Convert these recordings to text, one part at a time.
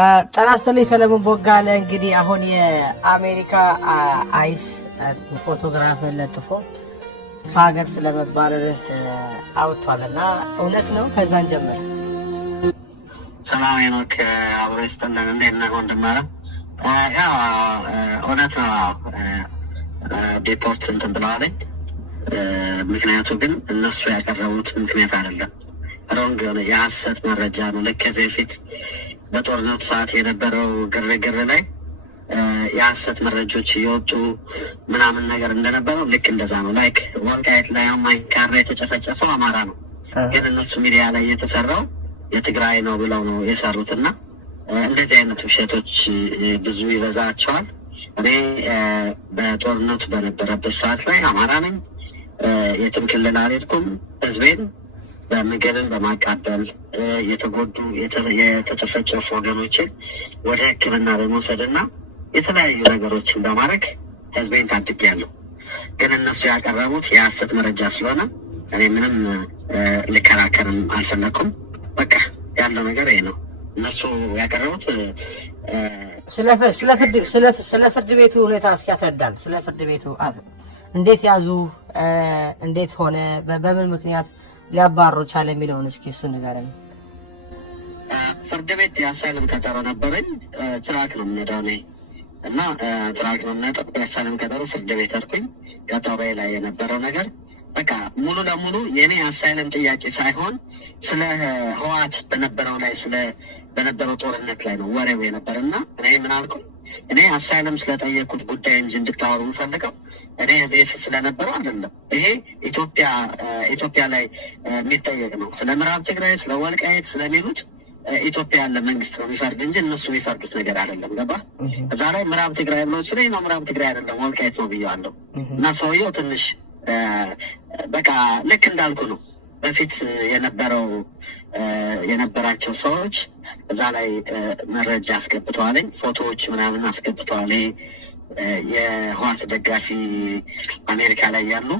ጤና ሰለሞን ቦጋለ እንግዲህ አሁን የአሜሪካ አይስ ፎቶግራፍ ለጥፎ ከሀገር ስለመባረር አውጥቷልና እውነት ነው? ከዛን ጀምር ሰላም ሄኖክ አብሮ ይስጥልን። እንዴት ነህ ወንድም? ያው እውነት ነው። ዲፖርት እንትን ብለዋለኝ። ምክንያቱ ግን እነሱ ያቀረቡት ምክንያት አይደለም። ሮንግ የሆነ የሀሰት መረጃ ነው። ልክ ከዚህ በፊት በጦርነቱ ሰዓት የነበረው ግርግር ላይ የሀሰት መረጃዎች እየወጡ ምናምን ነገር እንደነበረው ልክ እንደዛ ነው። ላይክ ወልቃይት ላይ ማይካድራ የተጨፈጨፈው አማራ ነው፣ ግን እነሱ ሚዲያ ላይ የተሰራው የትግራይ ነው ብለው ነው የሰሩት። እና እንደዚህ አይነት ውሸቶች ብዙ ይበዛቸዋል። እኔ በጦርነቱ በነበረበት ሰዓት ላይ አማራ ነኝ፣ የትም ክልል አልሄድኩም፣ ህዝቤን በምግብን በማቃበል የተጎዱ የተጨፈጨፉ ወገኖችን ወደ ሕክምና በመውሰድና የተለያዩ ነገሮችን በማድረግ ህዝቤን ታድጌያለሁ። ግን እነሱ ያቀረቡት የሀሰት መረጃ ስለሆነ እኔ ምንም ልከራከርም አልፈለኩም። በቃ ያለው ነገር ይሄ ነው። እነሱ ያቀረቡት ስለ ፍርድ ቤቱ ሁኔታ እስኪ ያስረዳል። ስለ ፍርድ ቤቱ እንዴት ያዙ፣ እንዴት ሆነ፣ በምን ምክንያት ሊያባሩ ቻለ የሚለውን እስኪ እሱ ንገረን። ፍርድ ቤት የአሳይለም ቀጠሮ ነበረኝ። ትራክ ነው የምንሄደው እኔ እና ትራክ ነው የምንሄደው። የአሳይለም ቀጠሮ ፍርድ ቤት አልኩኝ። ቀጠሮ ላይ የነበረው ነገር በቃ ሙሉ ለሙሉ የእኔ አሳይለም ጥያቄ ሳይሆን ስለ ህወሓት በነበረው ላይ በነበረው ጦርነት ላይ ነው ወሬው የነበር እና እኔ ምን አልኩኝ፣ እኔ አሳይለም ስለጠየቁት ጉዳይ እንጂ እንድታወሩ የምፈልገው እኔ እዚህ ስለነበረው አይደለም። ይሄ ኢትዮጵያ ላይ የሚጠየቅ ነው። ስለ ምዕራብ ትግራይ፣ ስለ ወልቃይት ስለሚሉት ኢትዮጵያ ያለ መንግስት ነው የሚፈርድ እንጂ እነሱ የሚፈርዱት ነገር አይደለም። ገባ? እዛ ላይ ምዕራብ ትግራይ ብለው ሲለኝ ነው ምዕራብ ትግራይ አይደለም ወልቃይት ነው ብያለሁ። እና ሰውየው ትንሽ በቃ ልክ እንዳልኩ ነው። በፊት የነበራቸው ሰዎች እዛ ላይ መረጃ አስገብተዋለኝ፣ ፎቶዎች ምናምን አስገብተዋል። የህወሓት ደጋፊ አሜሪካ ላይ ያሉ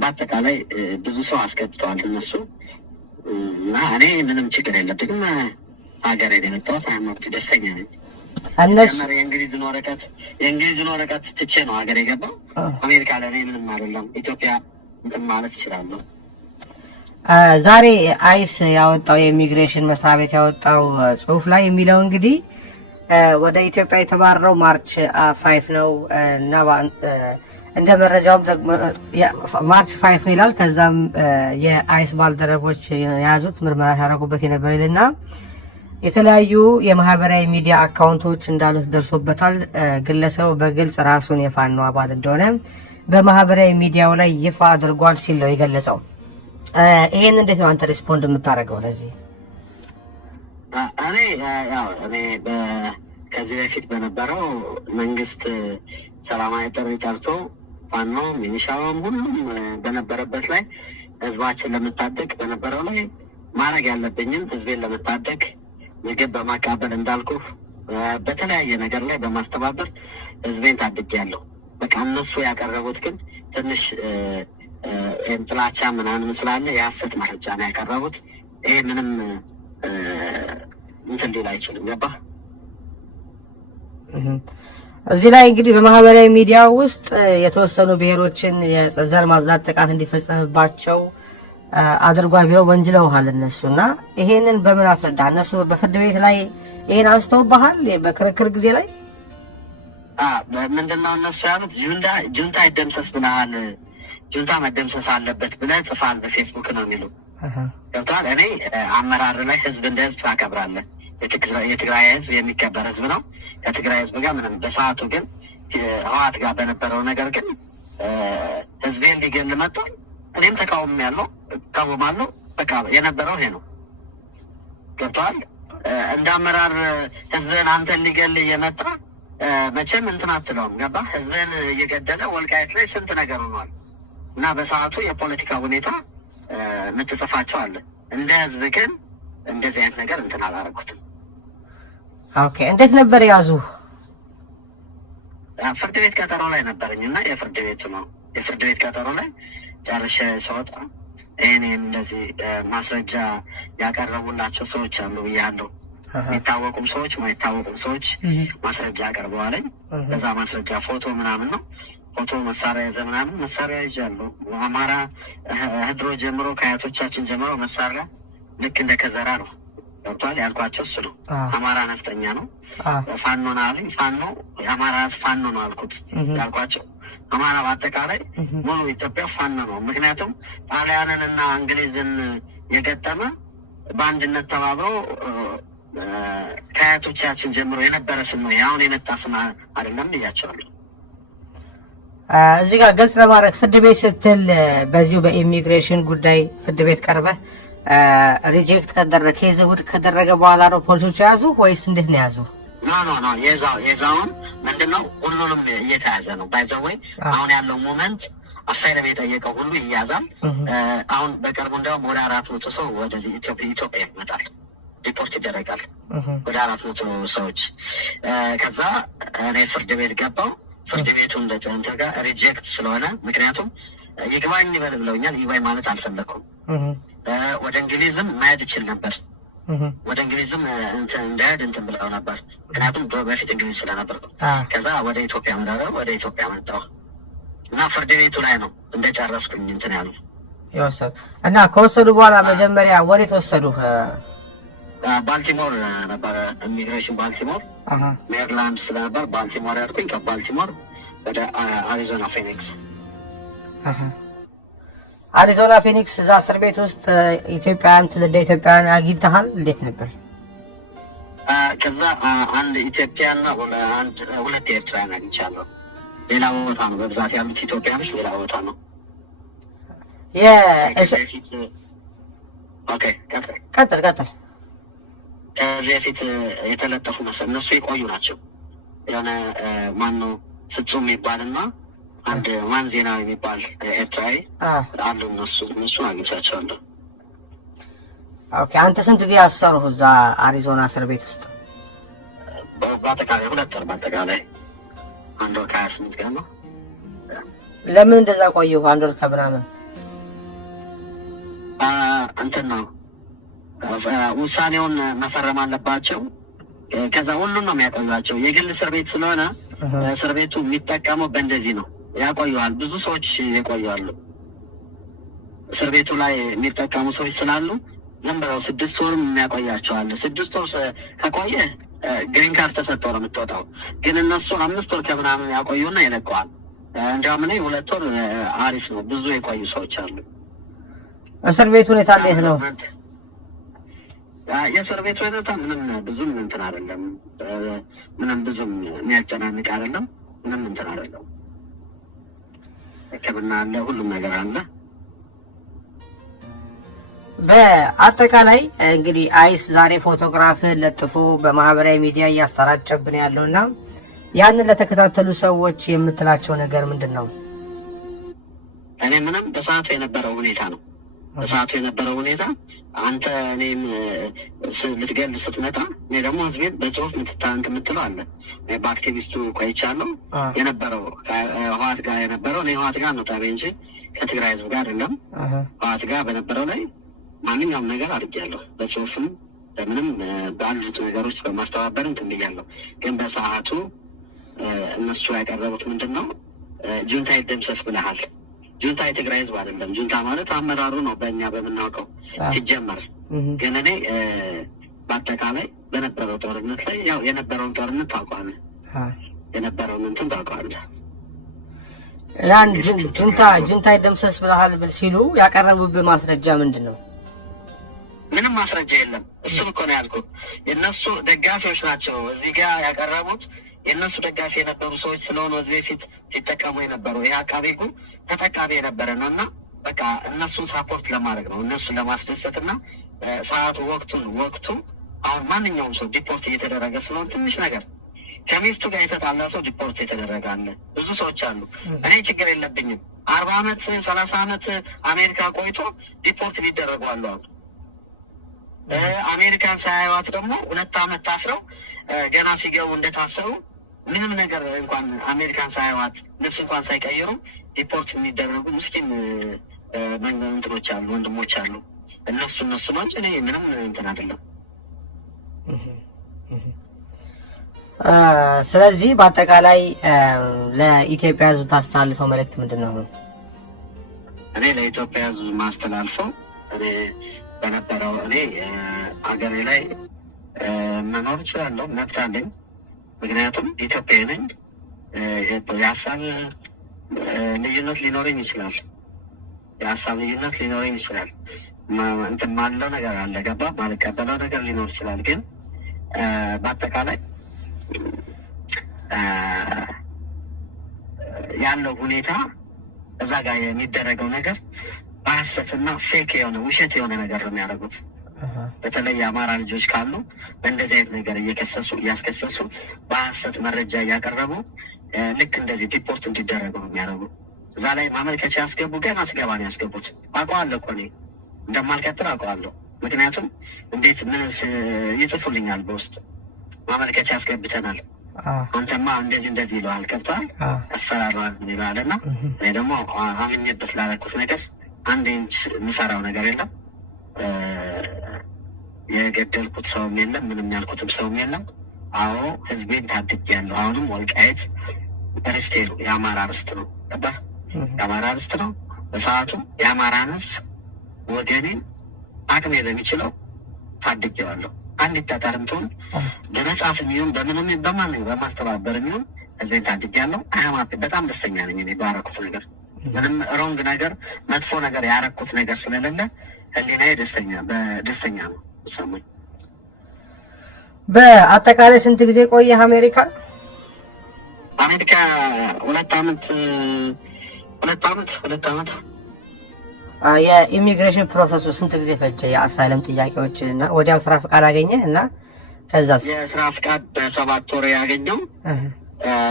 በአጠቃላይ ብዙ ሰው አስገብተዋል እነሱ እና እኔ ምንም ችግር የለብኝም። ሀገር የመጣሁት ሃይማኖት ደስተኛ ነኝ። የእንግሊዝን ወረቀት ትቼ ነው ሀገር የገባው። አሜሪካ ለእኔ ምንም አይደለም። ኢትዮጵያ እንትን ማለት እችላለሁ። ዛሬ አይስ ያወጣው የኢሚግሬሽን መስሪያ ቤት ያወጣው ጽሁፍ ላይ የሚለው እንግዲህ ወደ ኢትዮጵያ የተባረረው ማርች 5 ነው እና እንደ መረጃውም ደግሞ ማርች 5 ይላል። ከዛም የአይስ ባልደረቦች የያዙት ምርመራ ያደረጉበት የነበረ ይልና የተለያዩ የማህበራዊ ሚዲያ አካውንቶች እንዳሉት ደርሶበታል። ግለሰቡ በግልጽ ራሱን የፋኖ አባል እንደሆነ በማህበራዊ ሚዲያው ላይ ይፋ አድርጓል ሲል ነው የገለጸው። ይሄን እንዴት ነው አንተ ሪስፖንድ የምታደርገው ለዚህ? እኔ ከዚህ በፊት በነበረው መንግስት ሰላማዊ ጥሪ ጠርቶ ፋኖ ሚኒሻውም ሁሉም በነበረበት ላይ ህዝባችን ለመታደግ በነበረው ላይ ማድረግ ያለብኝም ህዝቤን ለመታደግ ምግብ በማቃበል እንዳልኩ በተለያየ ነገር ላይ በማስተባበር ህዝቤን ታድጌያለሁ። በቃ እነሱ ያቀረቡት ግን ትንሽ ጥላቻ ምናምን ስላለ የሀሰት መረጃ ነው ያቀረቡት። ይሄ ምንም እንትን ሊል አይችልም። ገባ? እዚህ ላይ እንግዲህ በማህበራዊ ሚዲያ ውስጥ የተወሰኑ ብሔሮችን የዘር ማጽዳት ጥቃት እንዲፈጸምባቸው አድርጓል ቢለው ወንጅለውሃል እነሱ እና ይሄንን በምን አስረዳ? እነሱ በፍርድ ቤት ላይ ይሄን አንስተውብሃል? በክርክር ጊዜ ላይ ምንድነው እነሱ ያሉት? ጁንታ ይደምሰስ ብለሃል፣ ጁንታ መደምሰስ አለበት ብለህ ጽፋል በፌስቡክ ነው የሚሉ ገብተዋል። እኔ አመራር ላይ ህዝብ እንደ ህዝብ ታከብራለህ። የትግራይ ህዝብ የሚከበር ህዝብ ነው። ከትግራይ ህዝብ ጋር ምንም በሰዓቱ ግን ህወሓት ጋር በነበረው ነገር ግን ህዝቤን ሊገል መጥቷል። እኔም እቃወማለሁ። በቃ የነበረው ይሄ ነው። ገብተዋል። እንደ አመራር ህዝብን አንተን ሊገል እየመጣ መቼም እንትን አትለውም። ገባ? ህዝብን እየገደለ ወልቃይት ላይ ስንት ነገር ሆኗል። እና በሰዓቱ የፖለቲካ ሁኔታ የምትጽፋቸው አለ። እንደ ህዝብ ግን እንደዚህ አይነት ነገር እንትን አላደረኩትም። ኦኬ፣ እንዴት ነበር ያዙ? ፍርድ ቤት ቀጠሮ ላይ ነበረኝ እና የፍርድ ቤት ቀጠሮ ላይ ጨርሼ ስወጣ ይህን እንደዚህ ማስረጃ ያቀረቡላቸው ሰዎች አሉ ብያለሁ። የሚታወቁም ሰዎች ማይታወቁም ሰዎች ማስረጃ አቀርበዋል። በዛ ማስረጃ ፎቶ ምናምን ነው። ፎቶ መሳሪያ ይዘ ምናምን መሳሪያ ይዣለሁ። አማራ ህድሮ ጀምሮ ከአያቶቻችን ጀምሮ መሳሪያ ልክ እንደ ከዘራ ነው። ገብቷል ያልኳቸው እሱ ነው። አማራ ነፍጠኛ ነው። ፋኖ ነው አሉኝ። ፋኖ የአማራ ፋኖ ነው አልኩት ያልኳቸው። አማራ በአጠቃላይ ሙሉ ኢትዮጵያ ፋኖ ነው። ምክንያቱም ጣሊያንን እና እንግሊዝን የገጠመ በአንድነት ተባብሮ ከአያቶቻችን ጀምሮ የነበረ ስም ነው። አሁን የመጣ ስም አይደለም ብያቸዋለሁ። እዚህ ጋር ግልጽ ለማድረግ ፍርድ ቤት ስትል በዚሁ በኢሚግሬሽን ጉዳይ ፍርድ ቤት ቀርበህ ሪጀክት ከደረገ ኬዝ ውድቅ ከደረገ በኋላ ነው ፖሊሶች የያዙ ወይስ እንዴት ነው የያዙ? ኖ የዛውን ምንድነው ሁሉንም እየተያዘ ነው። ባይዘወይ አሁን ያለው ሞመንት አሳይለም የጠየቀው ሁሉ ይያዛል። አሁን በቅርቡ እንዲያውም ወደ 400 ሰው ወደዚህ ኢትዮጵያ ይመጣል፣ ሪፖርት ይደረጋል። ወደ 400 ሰዎች። ከዛ እኔ ፍርድ ቤት ገባው። ፍርድ ቤቱ እንደ ጋር ሪጀክት ስለሆነ ምክንያቱም ይግባኝ ይበል ብለውኛል። ይግባኝ ማለት አልፈለኩም። ወደ እንግሊዝም መሄድ ይችል ነበር። ወደ እንግሊዝም እንዳሄድ እንትን ብለው ነበር። ምክንያቱም በፊት እንግሊዝ ስለነበር። ከዛ ወደ ኢትዮጵያ መዳረ ወደ ኢትዮጵያ መጣሁ እና ፍርድ ቤቱ ላይ ነው እንደጨረስኩኝ እንትን ያሉ ይወሰዱ እና ከወሰዱ በኋላ መጀመሪያ ወዴት ወሰዱ? ባልቲሞር ነበር ኢሚግሬሽን ባልቲሞር። ሜሪላንድ ስለነበር ባልቲሞር ያልኩኝ። ከባልቲሞር ወደ አሪዞና ፊኒክስ። አሪዞና ፊኒክስ እዛ እስር ቤት ውስጥ ኢትዮጵያውያን ትውልደ ኢትዮጵያውያን አግኝተሃል? እንዴት ነበር? ከዛ አንድ ኢትዮጵያና ሁለት ኤርትራውያን አግኝቻለሁ። ሌላ ቦታ ነው በብዛት ያሉት ኢትዮጵያኖች፣ ሌላ ቦታ ነው። ቀጥል። ከዚህ በፊት የተለጠፉ መሰል እነሱ የቆዩ ናቸው። የሆነ ማነው ፍጹም የሚባልና አንድ ማን ዜና የሚባል ኤርትራዊ አሉ። እነሱን አግኝቻቸዋለሁ። ኦኬ። አንተ ስንት ጊዜ አሰሩህ እዛ አሪዞና እስር ቤት ውስጥ? በአጠቃላይ 2 ወር። በአጠቃላይ 1 ወር ከ28 ቀን ነው። ለምን እንደዛ ቆየሁ? 1 ወር ከምናምን እንትን ነው ውሳኔውን መፈረም አለባቸው። ከዛ ሁሉን ነው የሚያቆዩቸው። የግል እስር ቤት ስለሆነ እስር ቤቱ የሚጠቀመው በእንደዚህ ነው ያቆዩዋል። ብዙ ሰዎች ይቆያሉ። እስር ቤቱ ላይ የሚጠቀሙ ሰዎች ስላሉ ዝም ብለው 6 ወርም የሚያቆያቸዋል። 6 ወር ከቆየ ግሪን ካርድ ተሰጥቶ ነው የምትወጣው። ግን እነሱ 5 ወር ከምናምን ያቆዩና ይለቀዋል። እንዲያውም እኔ 2 ወር አሪፍ ነው። ብዙ የቆዩ ሰዎች አሉ። እስር ቤቱ ሁኔታ እንዴት ነው? የእስር ቤቱ ሁኔታ ምንም ብዙም እንትን አይደለም። ምንም ብዙም የሚያጨናንቅ አይደለም። ምንም እንትን አይደለም። ሕክምና አለ፣ ሁሉም ነገር አለ። በአጠቃላይ እንግዲህ አይስ ዛሬ ፎቶግራፍ ለጥፎ በማህበራዊ ሚዲያ እያሰራጨብን ያለውና ያንን ለተከታተሉ ሰዎች የምትላቸው ነገር ምንድን ነው? እኔ ምንም በሰዓቱ የነበረው ሁኔታ ነው። በሰዓቱ የነበረው ሁኔታ አንተ እኔም ልትገል ስትመጣ እኔ ደግሞ ህዝቤን በጽሁፍ ምትታንት የምትለው አለ። በአክቲቪስቱ ቆይቻለሁ። የነበረው ህዋት ጋር የነበረው እኔ ህዋት ጋር ነው ታቤ እንጂ ከትግራይ ህዝብ ጋር አይደለም። ህዋት ጋር በነበረው ላይ ማንኛውም ነገር አድርጌያለሁ። በጽሁፍም በምንም ባሉት ነገሮች በማስተባበር እንትን ብያለሁ። ግን በሰዓቱ እነሱ ያቀረቡት ምንድን ነው? ጁንታ ይደምሰስ ብለሃል። ጁንታ የትግራይ ህዝብ አይደለም። ጁንታ ማለት አመራሩ ነው በእኛ በምናውቀው ሲጀመር። ግን እኔ በአጠቃላይ በነበረው ጦርነት ላይ ያው የነበረውን ጦርነት ታውቀዋለህ፣ የነበረውን እንትን ታውቀዋለህ። ያን ጁንታ ይደምሰስ ብለሃል ሲሉ ያቀረቡብህ ማስረጃ ምንድን ነው? ምንም ማስረጃ የለም። እሱም እኮ ነው ያልኩህ። የእነሱ ደጋፊዎች ናቸው እዚህ ጋር ያቀረቡት። የእነሱ ደጋፊ የነበሩ ሰዎች ስለሆኑ እዚህ በፊት ሲጠቀሙ የነበሩ ይህ አቃቤ ሕጉ ተጠቃሚ የነበረ ነው እና በቃ እነሱን ሳፖርት ለማድረግ ነው፣ እነሱን ለማስደሰት እና ሰዓቱ ወቅቱ አሁን ማንኛውም ሰው ዲፖርት እየተደረገ ስለሆን ትንሽ ነገር ከሚስቱ ጋር የተጣላ ሰው ዲፖርት የተደረገ አለ። ብዙ ሰዎች አሉ። እኔ ችግር የለብኝም። 40 ዓመት 30 ዓመት አሜሪካ ቆይቶ ዲፖርት ሊደረጉ አሉ። አሁን አሜሪካን ሳያዩዋት ደግሞ 2 ዓመት ታስረው ገና ሲገቡ እንደታሰሩ ምንም ነገር እንኳን አሜሪካን ሳያዩዋት ልብስ እንኳን ሳይቀይሩ ዲፖርት የሚደረጉ ምስኪን እንትኖች አሉ፣ ወንድሞች አሉ። እነሱ ነው እንጂ እኔ ምንም እንትን አይደለም። ስለዚህ በአጠቃላይ ለኢትዮጵያ ሕዝብ ታስተላልፈው መልእክት ምንድን ነው? እኔ ለኢትዮጵያ ሕዝብ ማስተላልፈው እኔ በነበረው እኔ አገሬ ላይ መኖር እችላለሁ፣ መብት አለኝ። ምክንያቱም ኢትዮጵያዊ ነኝ። የሀሳብ ልዩነት ሊኖረኝ ይችላል። የሀሳብ ልዩነት ሊኖረኝ ይችላል። እንትን ማለው ነገር አለ፣ ገባ ማልቀበለው ነገር ሊኖር ይችላል። ግን በአጠቃላይ ያለው ሁኔታ እዛ ጋር የሚደረገው ነገር በሀሰትና ፌክ የሆነ ውሸት የሆነ ነገር ነው የሚያደርጉት። በተለይ የአማራ ልጆች ካሉ በእንደዚህ አይነት ነገር እያስከሰሱ በሀሰት መረጃ እያቀረቡ ልክ እንደዚህ ዲፖርት እንዲደረጉ ነው የሚያደርጉ። እዛ ላይ ማመልከቻ ያስገቡ፣ ገና ስገባ ነው ያስገቡት። አውቀዋለሁ እኮ እኔ እንደማልቀጥል አውቀዋለሁ። ምክንያቱም እንዴት ምን ይጽፉልኛል በውስጥ ማመልከቻ ያስገብተናል፣ አንተማ እንደዚህ እንደዚህ ይለዋል፣ ገብተዋል፣ ያስፈራረዋል ይለዋል። እና እኔ ደግሞ አምኜበት ላደረኩት ነገር አንድ ኢንች የምፈራው ነገር የለም። የገደልኩት ሰውም የለም፣ ምንም ያልኩትም ሰውም የለም። አዎ ህዝቤን ታድጌያለሁ። አሁንም ወልቃይት ርስቴ ነው፣ የአማራ ርስት ነው። ገባህ? የአማራ ርስት ነው። በሰዓቱ የአማራን ህዝብ ወገኔን አቅሜ በሚችለው ታድጌዋለሁ። አንዲት ጠጠርም ትሁን በመጽሐፍ የሚሆን በምንም በማንኛውም በማስተባበር የሚሆን ህዝቤን ታድጌያለሁ። አያማት በጣም ደስተኛ ነኝ እኔ ባረኩት ነገር። ምንም ሮንግ ነገር መጥፎ ነገር ያረኩት ነገር ስለሌለ ህሊናዬ ደስተኛ ነው ሰሞኝ። በአጠቃላይ ስንት ጊዜ ቆየህ አሜሪካ? አሜሪካ 2 ዓመት። የኢሚግሬሽን ፕሮሰሱ ስንት ጊዜ ፈጀ? የአሳይለም ጥያቄዎችን እና ወዲያው ስራ ፈቃድ አገኘህ እና ከዛስ? የስራ ፈቃድ በ7 ወር ያገኘው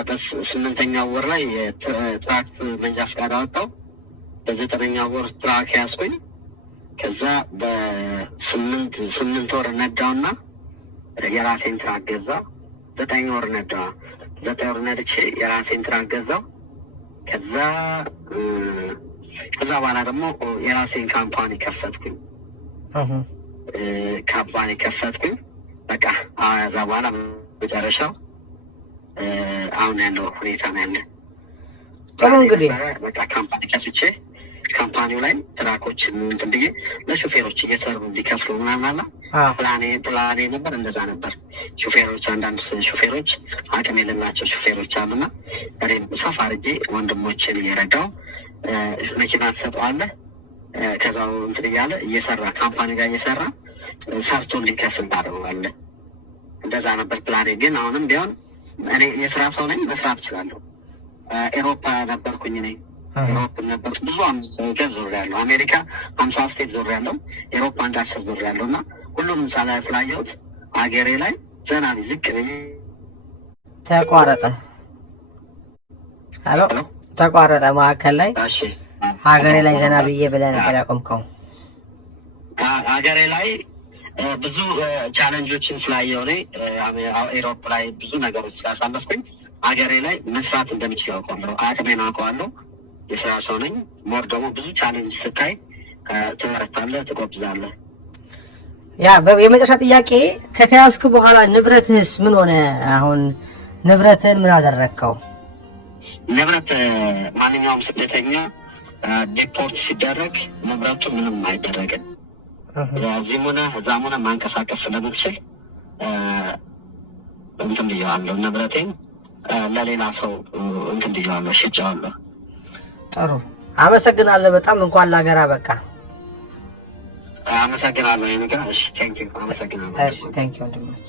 በ8ኛው ወር ላይ ትራክ መንጃ ፈቃድ አወጣው። በ9ኛው ወር ትራክ ያስኩኝ። ከዛ በ8 ወር ነዳውና የራሴን ትራክ ገዛ። 9 ወር ነዳ። 9 ወር ነድቼ የራሴን ትራክ ገዛው። ከዛ በኋላ ደግሞ የራሴን ካምፓኒ ከፈትኩኝ። በቃ እዛ በኋላ መጨረሻው አሁን ያለው ሁኔታ ነው ያለ። ጥሩ እንግዲህ በቃ ካምፓኒ ከፍቼ ካምፓኒው ላይ ትራኮችን እንትን ብዬ ለሾፌሮች እየሰሩ እንዲከፍሉ ምናምን አላ ፕላኔ ነበር። እንደዛ ነበር። ሾፌሮች አንዳንድ ሾፌሮች አቅም የሌላቸው ሾፌሮች አሉና እኔም ሰፋ አድርጌ ወንድሞችን እየረዳው መኪና ትሰጠዋለህ። ከዛው እንትን እያለ እየሰራ ካምፓኒ ጋር እየሰራ ሰርቶ እንዲከፍል ታደርገዋለህ። እንደዛ ነበር ፕላኔ። ግን አሁንም ቢሆን እኔ የስራ ሰው ነኝ፣ መስራት እችላለሁ። ኤሮፓ ነበርኩኝ እኔ ኤሮፕ ነበርኩ። ብዙ ገር ዞሬያለሁ። አሜሪካ 50 ስቴት ዞሬያለሁ። ኤሮፓ 10 ዞሬያለሁ። እና ሁሉንም ስላየሁት አገሬ ላይ ዘና ዝቅ ብዬ ተቋረጠ። ሄሎ ተቋረጠ መካከል ላይ። እሺ ሀገሬ ላይ ዘና ብዬ ብለህ ነበር ያቆምከው። ሀገሬ ላይ ብዙ ቻሌንጆችን ስላየሁ እኔ ኤሮፕ ላይ ብዙ ነገሮች ስላሳለፍኩኝ ሀገሬ ላይ መስራት እንደምችል ያውቀዋለሁ። አቅሜን አውቀዋለሁ። የስራ ሰው ነኝ። ሞር ደግሞ ብዙ ቻሌንጅ ስታይ ትበረታለህ፣ ትጎብዛለህ። ያ የመጨረሻ ጥያቄ ከተያዝክ በኋላ ንብረትህስ ምን ሆነ? አሁን ንብረትህን ምን አደረግከው? ንብረት ማንኛውም ስደተኛ ዲፖርት ሲደረግ ንብረቱ ምንም አይደረግም። እዚህም ሆነ እዛም ሆነ ማንቀሳቀስ ስለምትችል እንትን ብዬዋለሁ። ንብረቴን ለሌላ ሰው እንትን ብዬዋለሁ፣ ሽጬዋለሁ። ጥሩ አመሰግናለሁ በጣም። እንኳን ለሀገር አበቃ። አመሰግናለሁ። እሺ ቴንኪው። አመሰግናለሁ። እሺ ቴንኪው ወንድሞች።